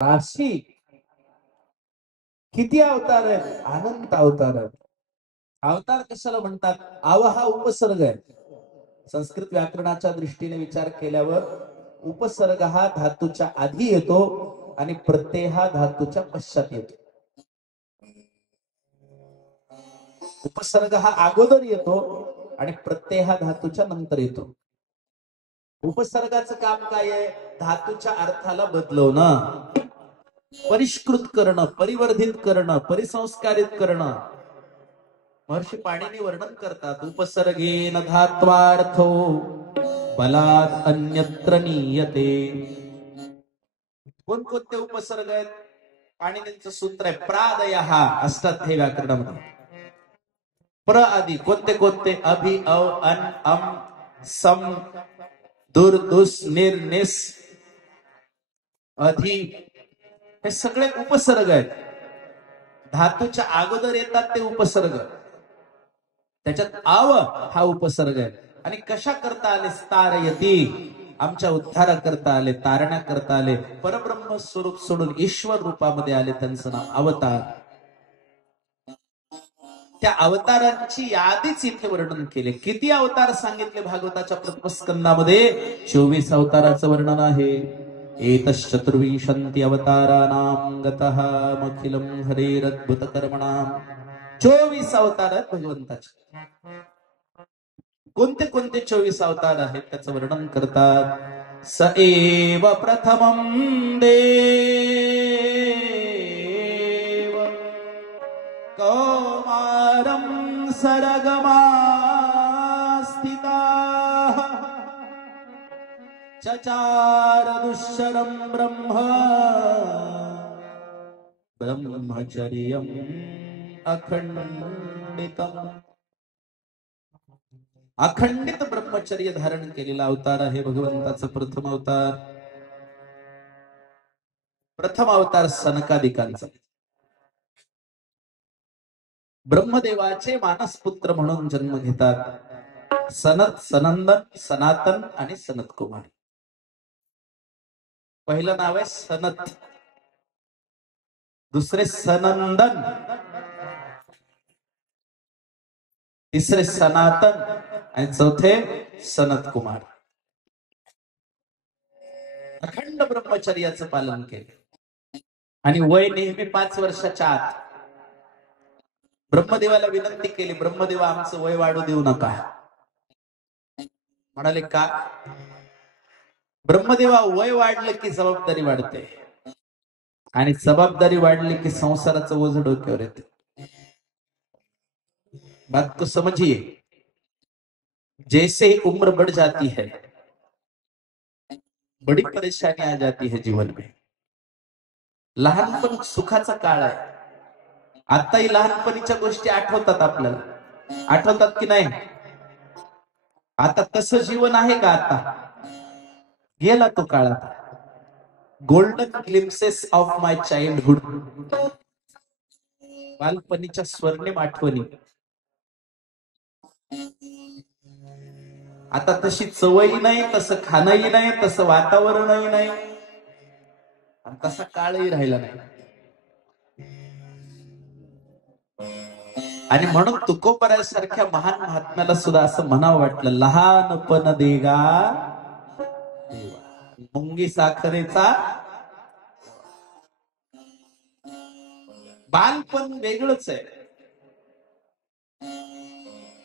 राशी किती अवतार आहेत? अनंत अवतार आहेत. अवतार कशाला म्हणतात? आव हा उपसर्ग आहे. संस्कृत व्याकरणाच्या दृष्टीने विचार केल्यावर उपसर्ग हा धातूच्या आधी येतो आणि प्रत्यय हा धातूच्या पश्चात येतो. उपसर्ग हा अगोदर येतो आणि प्रत्यय हा धातूच्या नंतर येतो. उपसर्गाचं काम काय आहे? धातूच्या अर्थाला बदलवणं, परिष्कृत करणं, परिवर्धित करणं, परिसंस्कारित करणं. महर्षी पाणिनी वर्णन करतात, उपसर्गेन धात्वार्थो बलात् अन्यत्र नीयते. कोणकोणते उपसर्ग आहेत? पाणिनींचं सूत्र आहे प्रादयः, अष्टाध्यायी व्याकरणामध्ये. प्र आदी कोणते कोणते? अभि, अव, अन, अम, सम, दुर, दुस, निर, निस, अधि, हे सगळे उपसर्ग आहेत. धातूच्या अगोदर येतात ते उपसर्ग. त्याच्यात आव हा उपसर्ग आहे. आणि कशा करता आले? तारयती, आमच्या उद्धारा करता आले, तारणा करता आले, परब्रह्म स्वरूप सोडून ईश्वर रूपामध्ये आले. त्यांचं नाव अवतार. त्या अवतारांची यादीच इथे वर्णन केले. किती अवतार सांगितले भागवताच्या प्रथम स्कंदामध्ये? 24 अवताराचं वर्णन आहे. एतश्चतुर्विंशति अवतारानां गतः अखिलं हरेरद्भुत कर्मणां. 24 अवतार आहेत भगवंताचे. कोणते कोणते 24 अवतार आहेत त्याचं वर्णन करतात. स एव प्रथमं देव कौमारं सरगमास्थिताः चचार दुश्चरं ब्रह्म ब्रह्मचर्यम् अखंडितम्. अखंडित ब्रह्मचर्य धारण केलेला अवतार आहे भगवंताचा प्रथम अवतार. प्रथम अवतार सनकादिकांचा. ब्रह्मदेवाचे मानसपुत्र म्हणून जन्म घेतात सनत, सनंदन, सनातन आणि सनत कुमार. पहिलं नाव आहे सनत, दुसरे सनंदन, तिसरे सनातन आणि चौथे सनत कुमार. अखंड ब्रह्मचर्याचं पालन केलं आणि वय नेहमी 5 वर्षाच्या आत. ब्रह्मदेवाला विनंती केली, ब्रह्मदेवा आमचं वय वाढू देऊ नका. म्हणाले का? ब्रह्मदेवा वय वाढलं की जबाबदारी वाढते आणि जबाबदारी वाढली की संसाराचं ओझ डोक्यावर येते. बात को समझिए. जैसे ही उम्र बढ़ जाती है बड़ी परेशानी आ जाती है जीवन में. लहानपण सुखाचा काळ आहे. आताही लहानपणीच्या गोष्टी आठवतात आपल्याला, आठवतात की नाही? आता तसं जीवन आहे का? आता गेला तो काळ. आता golden glimpses of my childhood, बालपणीच्या स्वर्णिम आठवणी. आता तशी चवही नाही, तसं खाणंही नाही, तसं वातावरणही नाही आणि तसा काळही राहिला नाही. आणि म्हणून तुकोबरासारख्या महान महात्म्याला सुद्धा असं म्हणावं वाटलं, लहानपण देगा मुंगी साखरेचा. बालपण वेगळंच आहे.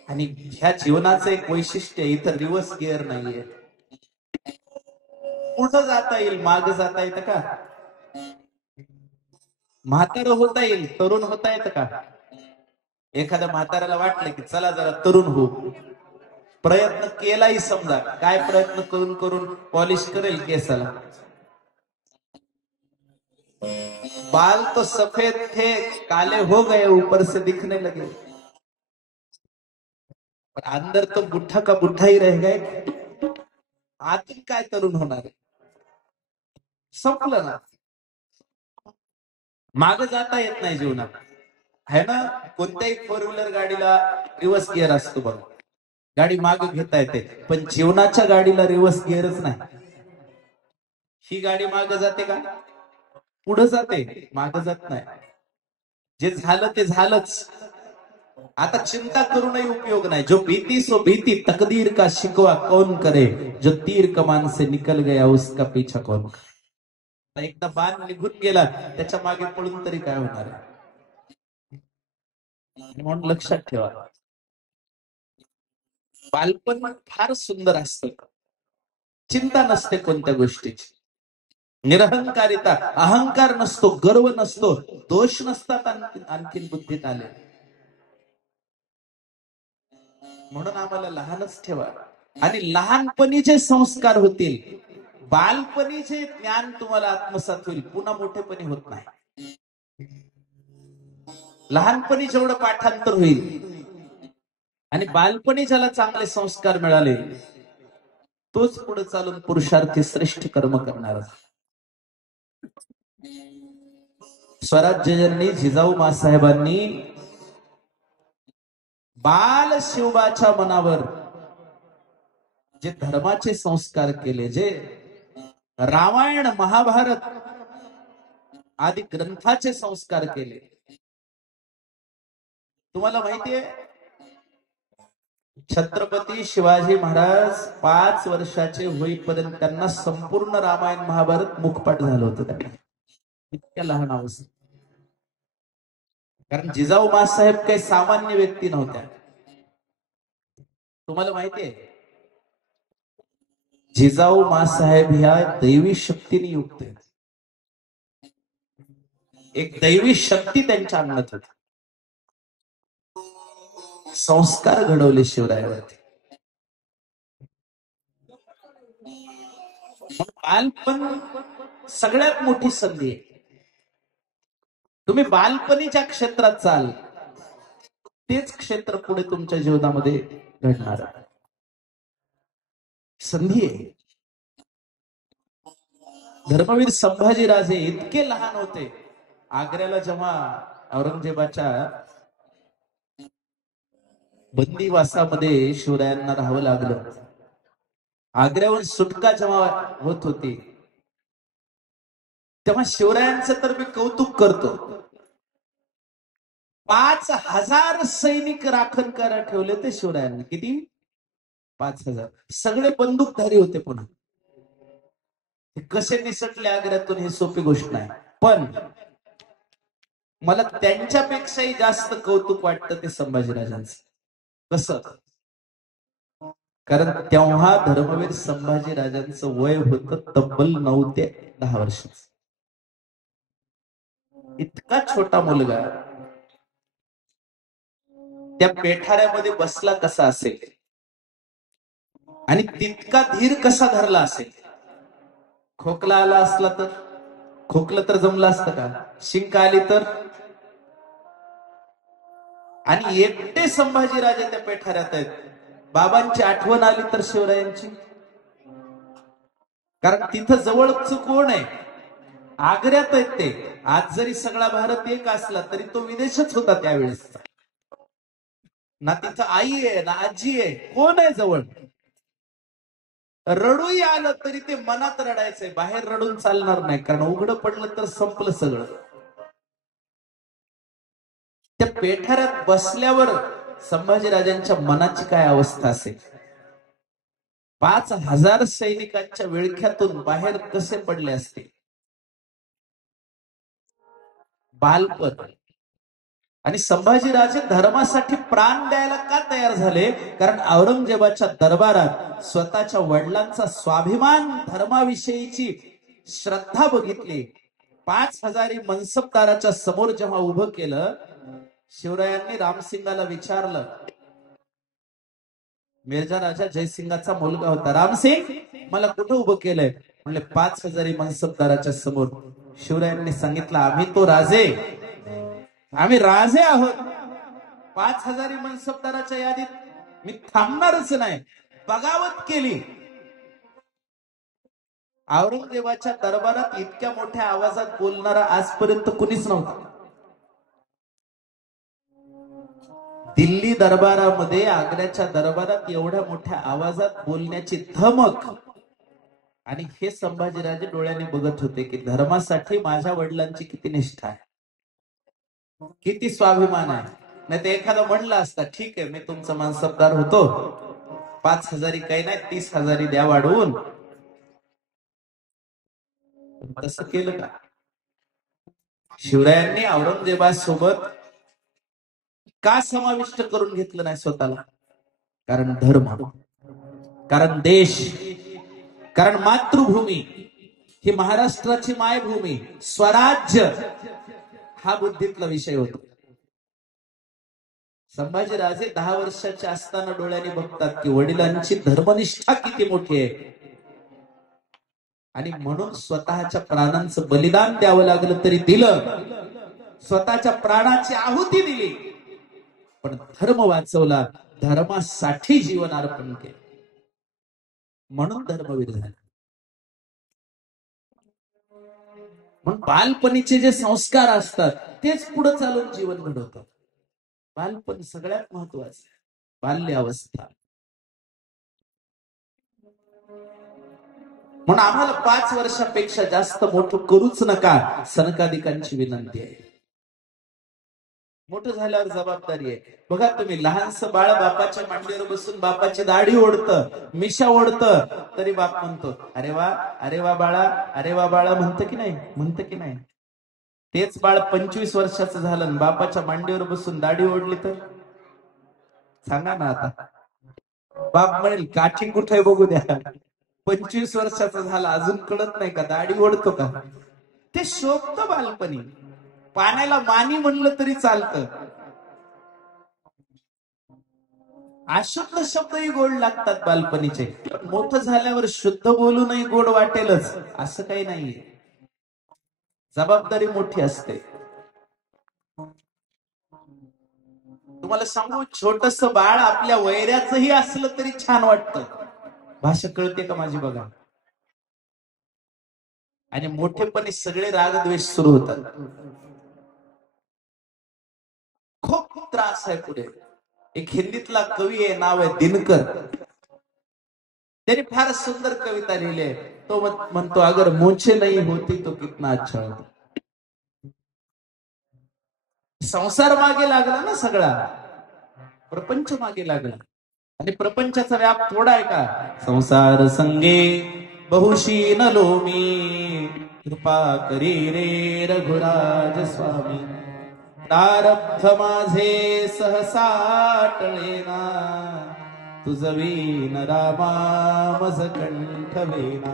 आणि ह्या जीवनाचं एक वैशिष्ट्य, इथं रिव्हर्स गिअर नाहीये. पुढं जाता येईल, माग जाता येतं का? म्हातारं होता येईल, तरुण होता येतं का? एखाद्या म्हाताऱ्याला वाटलं की चला जरा तरुण हो, प्रयत्न केलाही समजा, काय प्रयत्न करून करून पॉलिश करेल केसाला. बाल तो सफेद थे, काले हो गए, ऊपर से दिखने लगे, पर अंदर तो बुढ़ा का बुढ़ा ही रह गए. आतून काय तरुण होणार आहे? संपलं ना. मागे जाता येत नाही जीवनात, है ना? कोणत्याही 4 व्हीलर गाडीला रिव्हर्स गिअर असतो बघ, गाडी मागे घेता येते. पण जीवनाच्या गाडीला रिव्हर्स गिअरच नाही. ही गाडी मागे जाते का? पुढे जाते, मागे जात नाही. जे झालं ते झालंच. आता चिंता करूनही उपयोग नाही. जो भीती सो भीती, तकदीर का शिकवा कौन करे, जो तीर कमान से निकल गया उसका पीछा कौन करे. एकदा बाण निघून गेला, त्याच्या मागे पळून तरी काय होणार आहे. म्हणून लक्षात ठेवा, बालपण फार सुंदर असतं. चिंता नसते कोणत्या गोष्टीची, निरहंकारिता, अहंकार नसतो, गर्व नसतो, दोष नसतात आणखीन बुद्धीत आले. म्हणून आम्हाला लहानच ठेवा. आणि लहानपणी जे संस्कार होतील, बालपणी जे ज्ञान तुम्हाला आत्मसात होईल, पुन्हा मोठेपणी होत नाही. लहानपणी जेवढं पाठांतर होईल आणि बालपणी ज्याला चांगले संस्कार मिळाले, तोच पुढे चालून पुरुषार्थी श्रेष्ठ कर्म करणार. स्वराज्यजननी जिजाऊ मासाहेबांनी बाल शिवबाच्या मनावर जे धर्माचे संस्कार केले, जे रामायण महाभारत आदी ग्रंथाचे संस्कार केले. तुम्हाला माहितीये, छत्रपती शिवाजी महाराज 5 वर्षाचे होईपर्यंत त्यांना संपूर्ण रामायण महाभारत मुखपाठ झालं होतं. त्यांना इतक्या लहान अवस्थेत. कारण जिजाऊ मासाहेब काही सामान्य व्यक्ती नव्हत्या. तुम्हाला माहितीये, जिजाऊ मासाहेब ह्या दैवी शक्तीने युक्त आहेत. एक दैवी शक्ती त्यांच्या अंगात होती. संस्कार घडवले शिवरायावरती. बालपण सगळ्यात मोठी संधी आहे. तुम्ही बालपणीच्या क्षेत्रात चाल, तेच क्षेत्र पुढे तुमच्या जीवनामध्ये घडणार आहे. संधी आहे. धर्मवीर संभाजीराजे इतके लहान होते. आग्र्याला जेव्हा औरंगजेबाच्या बंदीवासामध्ये शिवरायांना राहावं लागलं, आग्र्याहून सुटका जेव्हा होत होती, तेव्हा शिवरायांचं तर मी कौतुक करतो. 5000 सैनिक राखण करा ठेवले ते शिवरायांनी. किती? 5000. सगळे बंदूकधारी होते. पुन्हा कसे निसटले आग्र्यातून हे सोपी गोष्ट नाही. पण मला त्यांच्यापेक्षाही जास्त कौतुक वाटतं ते संभाजीराजांचं. कसं? कारण तेव्हा धर्मवीर संभाजीराजांचं वय होतं तब्बल 9 ते 10 वर्षाचं. इतका छोटा मुलगा त्या पेठाऱ्यामध्ये बसला कसा असेल आणि तितका धीर कसा धरला असेल. खोकला आला असला तर, खोकलं तर जमलं असतं का? शिंक आली तर? आणि एकटे संभाजीराजे त्या पेठाऱ्यात आहेत. बाबांची आठवण आली तर शिवरायांची, कारण तिथं जवळच कोण आहे? आग्र्यात आहेत ते. आज जरी सगळा भारत एक असला तरी तो विदेशच होता त्यावेळेस. ना तिथं आई आहे, ना आजी आहे, कोण आहे जवळ? रडूही आलं तरी ते मनात रडायचंय, बाहेर रडून चालणार नाही. कारण उघडं पडलं तर संपलं सगळं. त्या पेठाऱ्यात बसल्यावर संभाजीराजांच्या मनाची काय अवस्था असेल? 5000 सैनिकांच्या विळख्यातून बाहेर कसे पडले असते? बालपण. आणि संभाजीराजे धर्मासाठी प्राण द्यायला का तयार झाले? कारण औरंगजेबाच्या दरबारात स्वतःच्या वडिलांचा स्वाभिमान, धर्माविषयीची श्रद्धा बघितली. 5000 मनसबदाराच्या समोर जेव्हा उभं केलं, शिवरायांनी रामसिंगाला विचारलं. मिर्झा राजा जयसिंगाचा मुलगा होता. रामसिंग, मला कुठं उभं केलंय? म्हणले 5000 मनसबदाराच्या समोर. शिवरायांनी सांगितलं, आम्ही तो राजे, आम्ही राजे आहोत. 5000 मनसबदाराच्या यादीत मी थांबणारच नाही. बगावत केली. औरंगजेबाच्या दरबारात इतक्या मोठ्या आवाजात बोलणारा आजपर्यंत कुणीच नव्हता. दिल्ली दरबारामध्ये, आग्र्याच्या दरबारात एवढ्या मोठ्या आवाजात बोलण्याची धमक आणि हे संभाजीराजे डोळ्याने बघत होते की धर्मासाठी माझ्या वडिलांची किती निष्ठा आहे, किती स्वाभिमान आहे. नाही तर एखादा म्हणला असता ठीक आहे मी तुमचा मानसबदार होतो, 5,000 काही नाही 30,000 द्या वाढवून. तसं केलं का? शिवरायांनी औरंगजेबासोबत का समाविष्ट करून घेतलं नाही स्वतःला? कारण धर्म, कारण देश, कारण मातृभूमी, ही महाराष्ट्राची मायभूमी, स्वराज्य हा बुद्धीतला विषय होता. संभाजीराजे 10 वर्षाचे असताना डोळ्याने बघतात की वडिलांची धर्मनिष्ठा किती मोठी आहे, आणि म्हणून स्वतःच्या प्राणांचं बलिदान द्यावं लागलं तरी दिलं, स्वतःच्या प्राणाची आहुती दिली, पण धर्म वाचवला, धर्मासाठी जीवन अर्पण केलं, म्हणून धर्मवीर झाले. म्हणून बालपणीचे जे संस्कार असतात तेच पुढे चालून जीवन घडवतात. बालपण सगळ्यात महत्वाचं, बाल्य अवस्था. म्हणून आम्हाला 5 वर्षापेक्षा जास्त मोठं करूच नका, सनकादिकांची विनंती आहे. मोठं झाल्यावर जबाबदारी आहे. बघा तुम्ही, लहानसं बाळ बापाच्या मांडीवर बसून बापाची दाढी ओढतं, मिशा ओढतं, तरी बाप म्हणतो अरे वा, अरे वा बाळा, अरे वा बाळा, म्हणतं की नाही? म्हणतं की नाही? तेच बाळ 25 वर्षाचं झालं आणि बापाच्या मांडीवर बसून दाढी ओढली तर सांगा ना आता. बाप म्हणेल काठी कुठे बघू द्या, 25 वर्षाचा झाला अजून कळत नाही का दाढी ओढतो का? ते शोभतं बालपणी. पाण्याला मानी म्हणलं तरी चालतं. अशुद्ध शब्दही गोड लागतात बालपणीचे. मोठं झाल्यावर शुद्ध बोलूनही गोड वाटेलच असं काही नाहीये. जबाबदारी मोठी असते. तुम्हाला सांगू, छोटस बाळ आपल्या वैऱ्याचंही असलं तरी छान वाटतं. भाषा कळते का माझी? बघा. आणि मोठेपणी सगळे रागद्वेष सुरू होतात. खूप त्रास आहे पुढे. एक हिंदीतला कवी आहे, नाव आहे दिनकर. त्याने फार सुंदर कविता लिहिली आहे. तो म्हणतो अगर मोछे नहीं होती तो कितना अच्छा होता. संसार मागे लागला ना सगळा, प्रपंच मागे लागला, आणि प्रपंचाचा व्याप थोडा आहे का? संसार संगे बहुशी न लोमी, कृपा करी रे रघुराज स्वामी. प्रारब्ध माझे सहसा टळेना, तुझ वीन रामा मज कंठ वेना.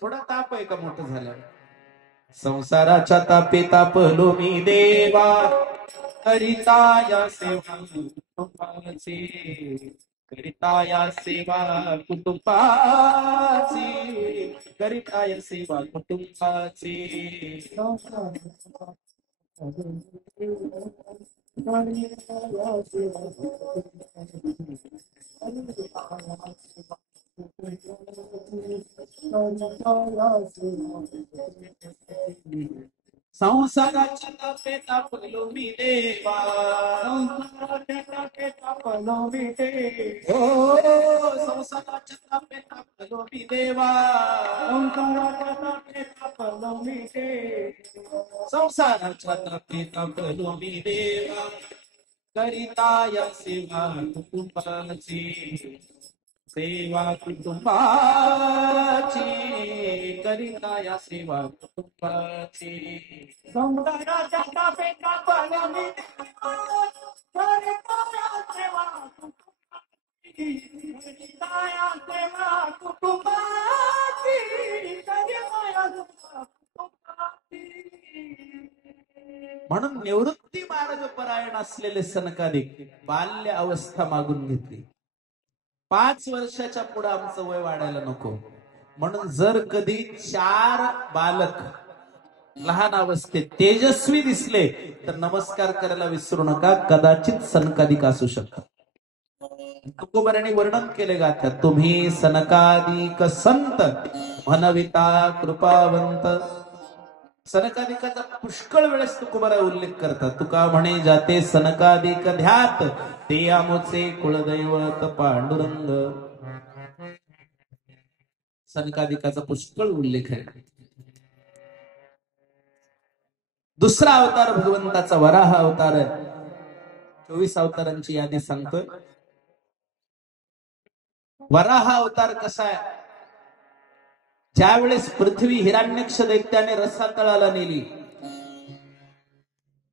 थोडा ताप आहे का मोठं झाल्यावर? संसाराच्या तापे तापलो मी देवा, करिता या सेवा कुटुंबाची, करिता या सेवा कुटुंबाची, करिता या सेवा कुटुंबाची. संसाराच्या तापे तापलो मी देवा, संसाराच्या तापे तापलो मी देवा, संसाराच्या तापे तापलो मी देवा, संसाराच्या तापे तापलो मी देवा, संसाराच्या तापे तापलो मी देवा, करिता या सेवा कुटुंबाची, सेवा कुटुंबाची, करिता या सेवा कुटुंबाची. संसाराच्या तापे तापलो मी देवा, करिता या सेवा कुटुंबाची, करिता या सेवा कुटुंबाची, करिता या सेवा कुटुंबाची. म्हणून निवृत्ती मार्ग परायण असलेले सनकादिक बाल्य अवस्था मागून घेतली. 5 वर्षाच्या पुढे आमचं वय वाढायला नको. म्हणून जर कधी 4 बालक लहान अवस्थेत तेजस्वी दिसले तर नमस्कार करायला विसरू नका, कदाचित सनकादिक असू शकतात. तुकोबारांनी वर्णन केले गाथ्यात, तुम्ही सनकादिक संत म्हणविता कृपावंत. सनकादिकाचा पुष्कळ वेळेस तुकोबारा उल्लेख करतात. तुका म्हणे जाते सनकादिक ध्यात, ते आमचे कुलदैवत पांडुरंग. सनकादिकाचा पुष्कळ उल्लेख आहे. दुसरा अवतार भगवंताचा वराह अवतार आहे. 24 अवतारांची यादी सांगतोय. वराह अवतार कसा आहे? ज्यावेळेस पृथ्वी हिरण्यक्ष दैत्याने रसातळाला नेली,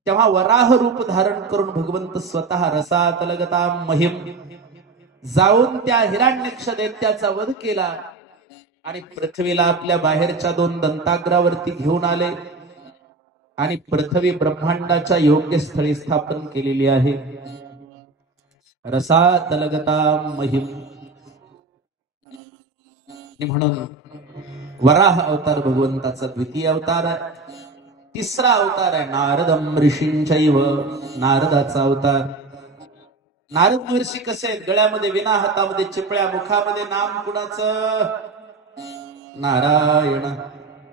तेव्हा वराह रूप धारण करून भगवंत स्वतः रसातलगताम महिम जाऊन त्या हिरण्यक्ष दैत्याचा वध केला आणि पृथ्वीला आपल्या बाहेरच्या 2 दंताग्रावरती घेऊन आले आणि पृथ्वी ब्रह्मांडाच्या योग्य स्थळी स्थापन केलेली आहे. रसातलगताम महिम. म्हणून वराह अवतार भगवंताचा द्वितीय अवतार आहे. तिसरा अवतार आहे नारदम ऋषींचैव, नारदाचा अवतार. नारद महर्षी कसे आहेत? गळ्यामध्ये विना, हातामध्ये चिपळ्या, मुखामध्ये नाम कुणाचं? नारायण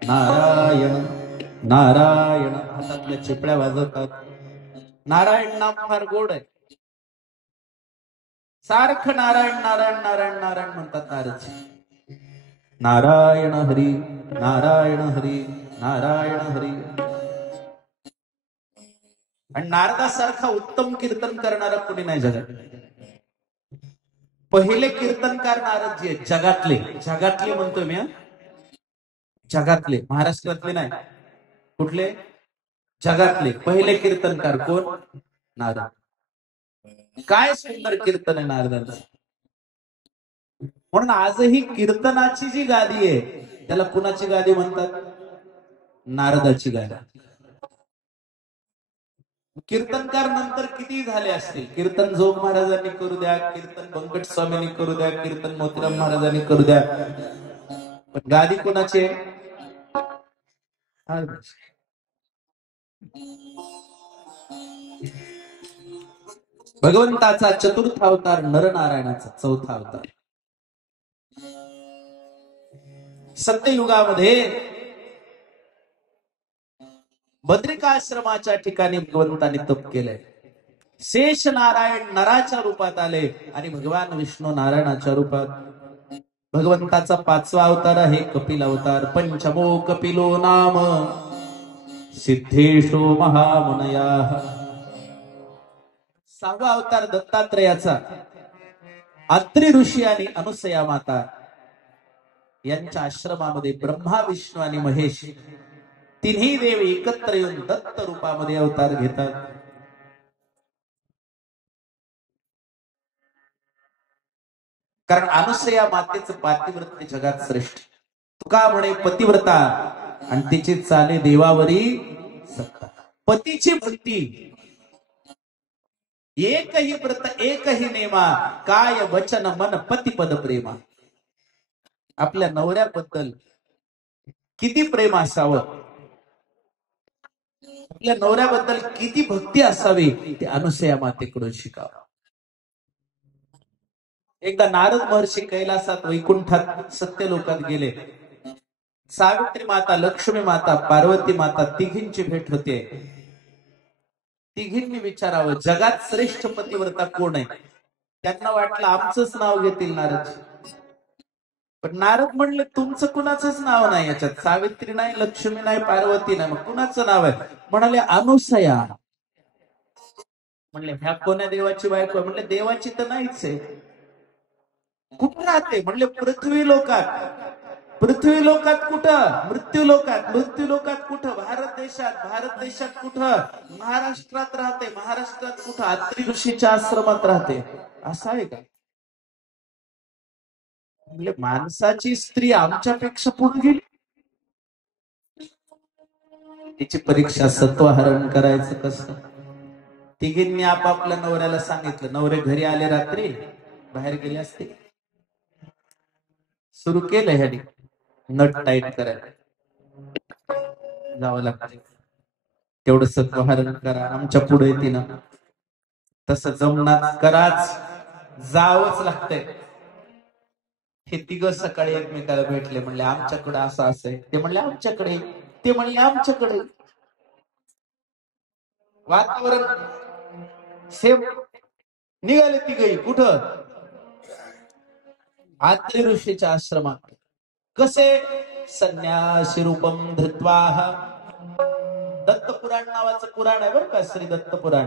नारायण नारायण. हातातल्या चिपळ्या वाजवतात. नारायण नाम फार गोड आहे. सारखं नारायण नारायण नारायण नारायण म्हणतात नारद. नारायण हरी नारायण हरी नारायण हरी. आणि नारदासारखा उत्तम कीर्तन करणारा कोणी नाही जगात. पहिले कीर्तनकार नारदजी आहेत जगातले. जगातले म्हणतोय मी, जगातले, महाराष्ट्रातले नाही. कुठले? जगातले पहिले कीर्तनकार कोण? नारद. काय सुंदर कीर्तन आहे नारदांचं. म्हणून आजही कीर्तनाची जी गादी आहे त्याला कुणाची गादी म्हणतात? नारदाची गादी. कीर्तनकार नंतर किती झाले असतील. कीर्तन जोग महाराजांनी करू द्या, कीर्तन बंकट स्वामींनी करू द्या, कीर्तन मोतीराम महाराजांनी करू द्या, पण गादी कोणाची आहे? भगवंताचा चतुर्थ अवतार नरनारायणाचा चौथा अवतार. सत्ययुगामध्ये बद्रिकाश्रमाच्या ठिकाणी भगवंताने तप केलंय. शेष नारायण नराच्या रूपात आले आणि भगवान विष्णू नारायणाच्या रूपात. भगवंताचा 5वा अवतार आहे कपिल अवतार. पंचमो कपिलो नाम सिद्धेशो महामुनया. 6वा अवतार दत्तात्रयाचा. अत्रि ऋषी आणि अनुसया माता यांच्या आश्रमामध्ये ब्रह्मा विष्णू आणि महेश तिन्ही देव एकत्र येऊन दत्त रूपामध्ये अवतार घेतात. कारण अनुसया मातेचं पातिव्रत्य जगात श्रेष्ठ. तुका म्हणे पतिव्रता आणि तिची चाले देवावरी सत्ता. पतीची भक्ती. एकही व्रत एकही नेमा, काय वचन मन पतिपद प्रेमा. आपल्या नवऱ्याबद्दल किती प्रेम असावं, आपल्या नवऱ्याबद्दल किती भक्ती असावी ते अनुसया मातेकडून शिकावं. एकदा नारद महर्षी कैलासात वैकुंठात सत्यलोकात गेले. सावित्री माता, लक्ष्मी माता, पार्वती माता तिघींची भेट होते. तिघींनी विचारावं जगात श्रेष्ठ पतिव्रता कोण आहे. त्यांना वाटलं आमचंच नाव घेतील नारद. पण नारद म्हणले तुमचं कुणाचंच नाव नाही याच्यात. सावित्री नाही, लक्ष्मी नाही, पार्वती नाही, मग कुणाचं नाव आहे? म्हणाले अनुसया. म्हणले ह्या कोण्या देवाची बायको? म्हणले देवाची तर नाहीच आहे. कुठं राहते? म्हणले पृथ्वी लोकात. पृथ्वी लोकात कुठं? मृत्यू लोकात. मृत्यू लोकात कुठं? भारत देशात. भारत देशात कुठं? महाराष्ट्रात राहते. महाराष्ट्रात कुठं? अत्रि ऋषीच्या आश्रमात राहते. असं आहे का? म्हणजे माणसाची स्त्री आमच्यापेक्षा पुढे गेली. तिची परीक्षा सत्वहरण करायचं कसं. तिघींनी आपापल्या नवऱ्याला सांगितलं. नवरे घरी आले, रात्री बाहेर गेले असते. सुरू केलं ह्याने नट टाईट करायला. जावं लागतं तेवढं सत्वहरण करा. आमच्या पुढे तिनं तसं जमणार कराच, जावंच लागतंय. हे तिघं सकाळी एकमेकाला भेटले. म्हणले आमच्याकडे असं असं आहे. ते म्हणले आमच्याकडे. ते म्हणले आमच्याकडे. वातावरण सेम. निघाले तिघही कुठं? अत्रि ऋषीच्या आश्रमात. कसे? संन्यासी रूपम धृत्वा. दत्त पुराण नावाचं पुराण आहे बरं का, श्री दत्त पुराण.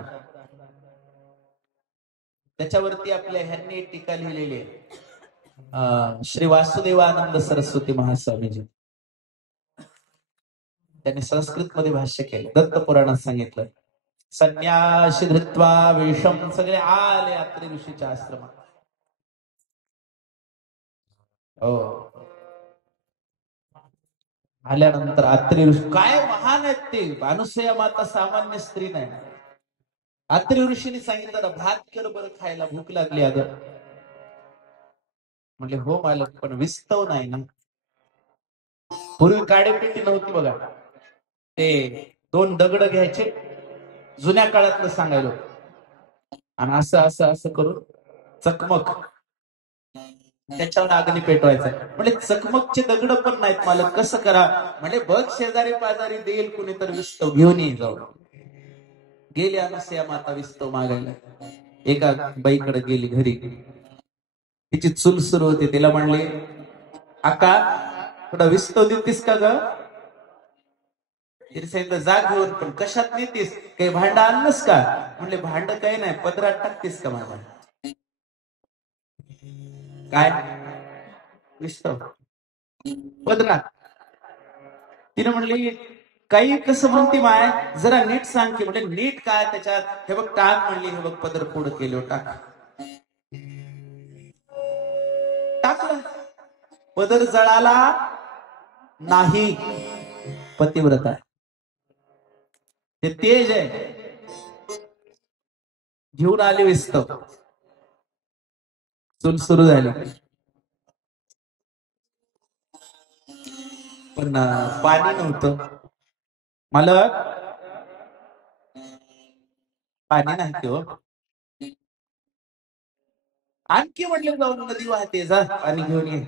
त्याच्यावरती आपल्या ह्यांनी टीका लिहिलेली आहे, श्री वासुदेवानंद सरस्वती महास्वामीजी. त्यांनी संस्कृत मध्ये भाष्य केलं. दत्त पुराणात सांगितलं, संन्यासी धृत्वा वेषम. सगळे आले अत्रि ऋषीच्या आश्रमात. हो, आल्यानंतर अत्रि ऋषी काय महान आहेत ते. अनुसया माता सामान्य स्त्री नाही. अत्रि ऋषीने सांगितलं, भात कर बरं खायला, भूक लागली अगं. म्हणजे हो मालक, पण विस्तव नाही ना. पूर्वी काडेपेटी नव्हती बघा. ते 2 दगड घ्यायचे, जुन्या काळातलं सांगायला, आणि असं असं असं करून चकमक, त्याच्यावर अग्नी पेटवायचा. म्हणजे चकमकचे दगड पण नाहीत मालक, कसं करा? म्हणजे बघ शेजारी पाजारी देईल कुणीतरी विस्तव, घेऊन ये जाऊ. गेली अनुसया माता विस्तव मागायला. एका बाईकडे गेली घरी, तिची चूल सुरू होती. तिला म्हणले, आका थोडा विस्तव देतीस का ग? तिने सांगितलं, जा घेऊन, पण कशात नेतीस? काही भांड आणलंस का? म्हणले, भांड काही नाही, पदरात टाकतीस का माझ्या? काय विस्तव पदरात? तिने म्हणली, काही कसं म्हणते माय, जरा नीट सांग की. म्हणजे नीट काय त्याच्यात? हे बघ टाक म्हणली, हे बघ पदर पुढं केलो, टाक. टाकलं, पदर जळाला नाही. पतिव्रता आहे, ते तेज आहे. घेऊन आले विस्तव, चूल सुरू झाली. पण पाणी नव्हतं मालक, पाणी नाही की हो. आणखी म्हटलं, जाऊन नदी वाहते, जा पाणी घेऊन ये.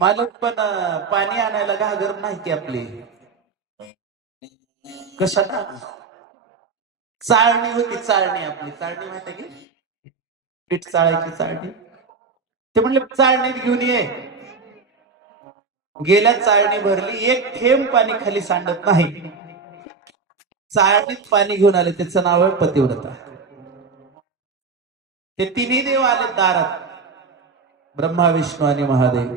मालक, पण पाणी आणायला घागर नाही की आपली. कशात? चाळणी होती, चाळणी आपली. चाळणी माहिती आहे की, पीठ चाळायची चाळणी. ते म्हणले, चाळणीत घेऊन ये. गेल्या चाळणी भरली, एक थेंब पाणी खाली सांडत नाही. चाळणीत पाणी घेऊन आले, त्याचं नाव आहे पतिव्रता. ते तिन्ही देव आले दारात, ब्रह्मा विष्णू आणि महादेव.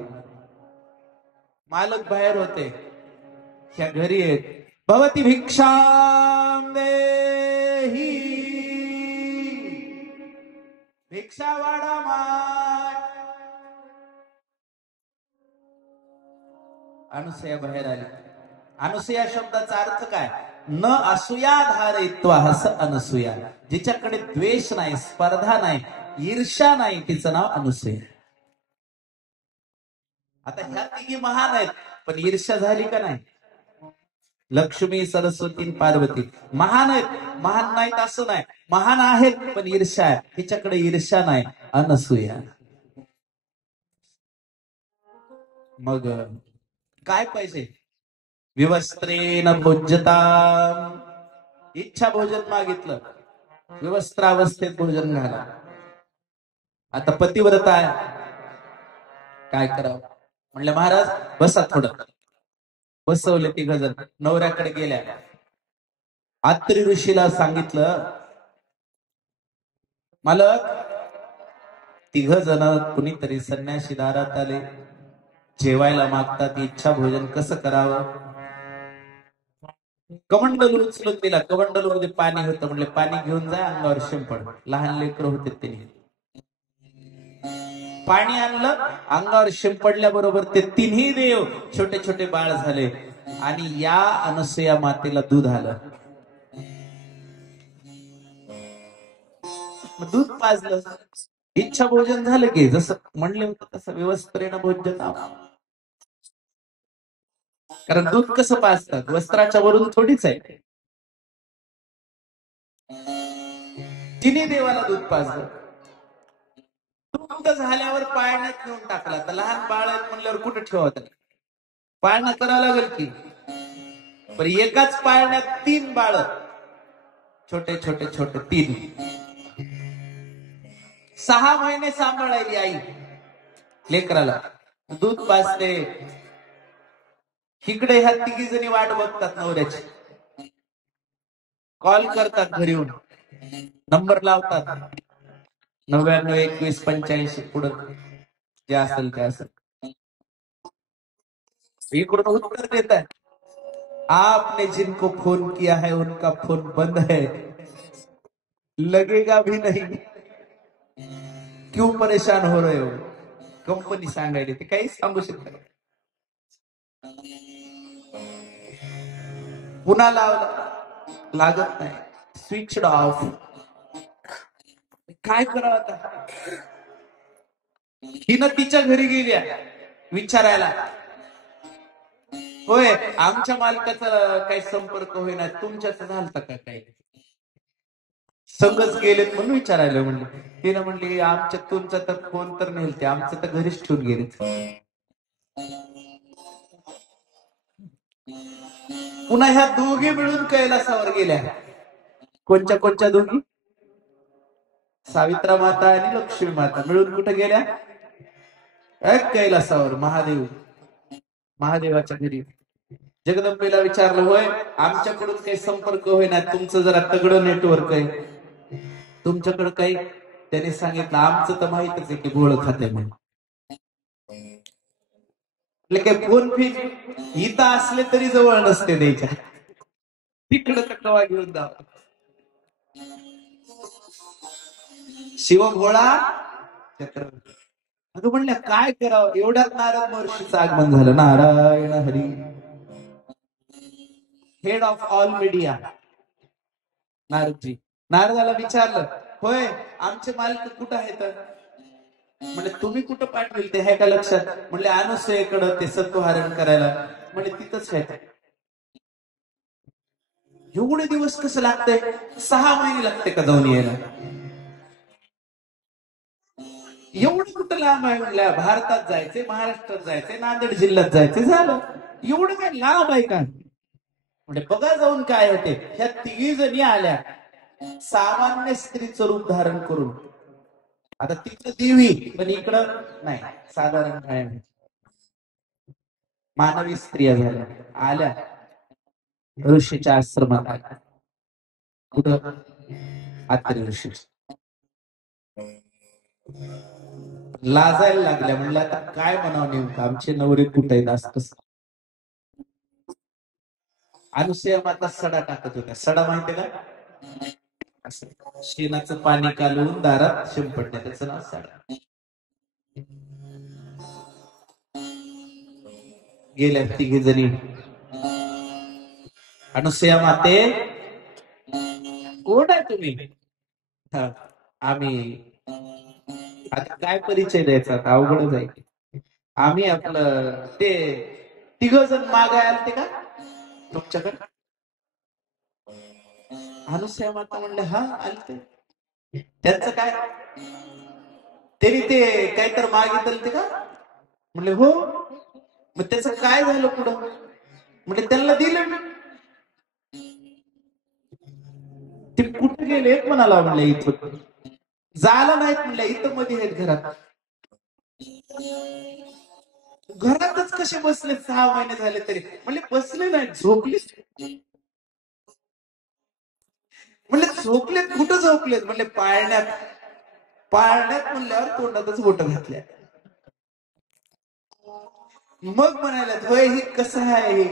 मालक बाहेर होते, ह्या घरी आहेत. भवती भिक्षाम देही, भिक्षा वाडा माय. अनुसया बाहेर आली. अनुसया शब्दाचा अर्थ काय? न असूया धारयित्वा हस अनसूया. जिच्याकडे द्वेष नाही, स्पर्धा नाही, ईर्ष्या नाही, तिचं नाव अनुसया. आता ह्या तिघी महान आहेत, पण ईर्ष्या झाली का नाही? लक्ष्मी, सरस्वती, पार्वती महान आहेत, महान नाहीत असं नाही. महान आहेत, पण ईर्ष्या आहे. हिच्याकडे ईर्ष्या नाही, अनसूया. मग काय पाहिजे? विवस्त्रेण भोज्यता. इच्छा भोजन मागितलं, विवस्त्रावस्थेत भोजन घाला. आता पतिव्रता आहे, काय करावं? म्हणलं, महाराज बसा थोडं. बसवले 3 जण, नवऱ्याकडे गेल्या. अत्रि ऋषीला सांगितलं, मालक 3 जण कुणीतरी संन्यासी दारात आले, जेवायला मागतात, इच्छा भोजन कसं करावं? कमंडलू उचलून दिला. कमंडलू मध्ये पाणी होतं. म्हणले, पाणी घेऊन जा, अंगावर शिंपड. लहान लेकरं होते त्यांनी. पाणी आणलं, अंगावर शिंपडल्याबरोबर ते तिन्ही देव छोटे छोटे बाळ झाले. आणि या अनुसया मातेला दूध आलं. दूध पाजलं, इच्छा भोजन झालं की जसं म्हणले होतं तसं विवस्त्रेण भोज्यता. कारण दूध कसं पाजतात? वस्त्राच्या वरून थोडीच आहे. तिन्ही देवाला दूध पाजलं. दूध झाल्यावर पाळण्यात नेऊन टाकला. तर लहान बाळ आहेत म्हणल्यावर कुठे ठेवत? पाळणा करावं लागेल की. पण एकाच पाळण्यात 3 बाळ, छोटे छोटे छोटे 3. 6 महिने सांभाळायली आई लेकराला. दूध पाजते. इकडे ह्या तिघी जणी वाट बघतात नवऱ्याची. कॉल करतात घरी येऊन, नंबर लावतात 99 21 85 पुढं जे असेल ते असेल. इकडून उत्तर देत आहे, आपने जिनको फोन किया है उनका फोन बंद है, लगेगा भी नहीं, क्यों परेशान हो रहे हो. कंपनी सांगायला ते काही सांगू शकत. पुन्हा लावला, लागत नाही, स्विच ऑफ. काय करावं आता. हिनं तिच्या घरी गेल्या विचारायला, होय आमच्या मालकाचा काही संपर्क होईना, तुमच्याच झालता का काही. संगच गेलेत म्हणून विचारायला म्हणलं. तिनं म्हणली आमच्या तुमचा तर फोन तर नेलते, आमचं तर घरीच ठेवून गेले. पुन्हा ह्या दोघी मिळून कैलासावर गेल्या. कोणच्या कोणच्या दोघी, सावित्रा माता आणि लक्ष्मी माता मिळून कुठे गेल्या, कैलासावर. महादेवाच्या घरी. जगदंबेला विचारलं, होय आमच्याकडून काही संपर्क होईना, तुमचं जरा तगडं नेटवर्क आहे, तुमच्याकडे काही. त्याने सांगितलं आमचं तर माहितच आहे की गोळ खाते म्हणून. काय फोन फी इथं असले तरी जवळ नसते द्यायच्या, तिकडं कवा घेऊन जा. शिवभोळा चक्रवर्ती. अगं म्हणल्या काय करावं, एवढ्यात नारद महर्षीचं आगमन झालं. Narayan Hari, head of all media Naradji. नारदाला विचारलं, होय आमचे मालक कुठं आहेत. म्हणजे तुम्ही कुठं पाठवेल ते आहे का लक्षात. म्हणले अनुसयेकडं ते सत्वहरण करायला. म्हणजे तिथंच आहे. एवढे दिवस कसं लागतंय, 6 महिने लागते का जाऊन यायला. एवढं कुठं लांब आहे म्हणल्या, भारतात जायचे, महाराष्ट्रात जायचे, नांदेड जिल्ह्यात जायचे, झालं. एवढं काय लांब आहे का. म्हणजे बघा जाऊन काय होते. ह्या तिघी जणी आल्या सामान्य स्त्रीचं रूप धारण करून. आता तिकडं देवी पण इकडं नाही, साधारण काय मानवी स्त्रिया झाल्या. आल्या ऋषीच्या आश्रमात आल्या. कुठं, आत्रे ऋषी. लाजायला लागल्या. म्हणलं आता काय म्हणावं नेमकं, आमचे नवरे कुठे आहेत असतं. अनुसया माता सडा टाकत होत्या. सडा माहितीये का, शेणाचं पाणी कालवून दारात शिंपडणे, त्याचं नाव सडा. गेल्या तिघी जणी. अनुसया माते, कोण आहे तुम्ही. आम्ही, आता काय परिचय द्यायचा, अवघडच आहे. आम्ही आपलं ते तिघ जण मागाय आलते का तुमच्याकडे. अनुसया माता म्हणले हा आलते. त्यांचं काय, त्यांनी ते काय तर मागितलं ते का. म्हणले हो. मग त्याचं काय झालं पुढं. म्हणजे त्यांना दिलं. ते कुठे गेले म्हणाला. म्हणलं इथं झालं नाहीत. म्हणलं इथं मध्ये आहेत घरात. घरातच कसे बसले 6 महिने झाले तरी. म्हणजे बसले नाही, झोपले. म्हणले झोपलेत, कुठं झोपलेत. म्हणले पाळण्यात. पाळण्यात म्हणल्यावर तोंडातच बोट घातल्या. मग म्हणायला, होय हे कसं आहे.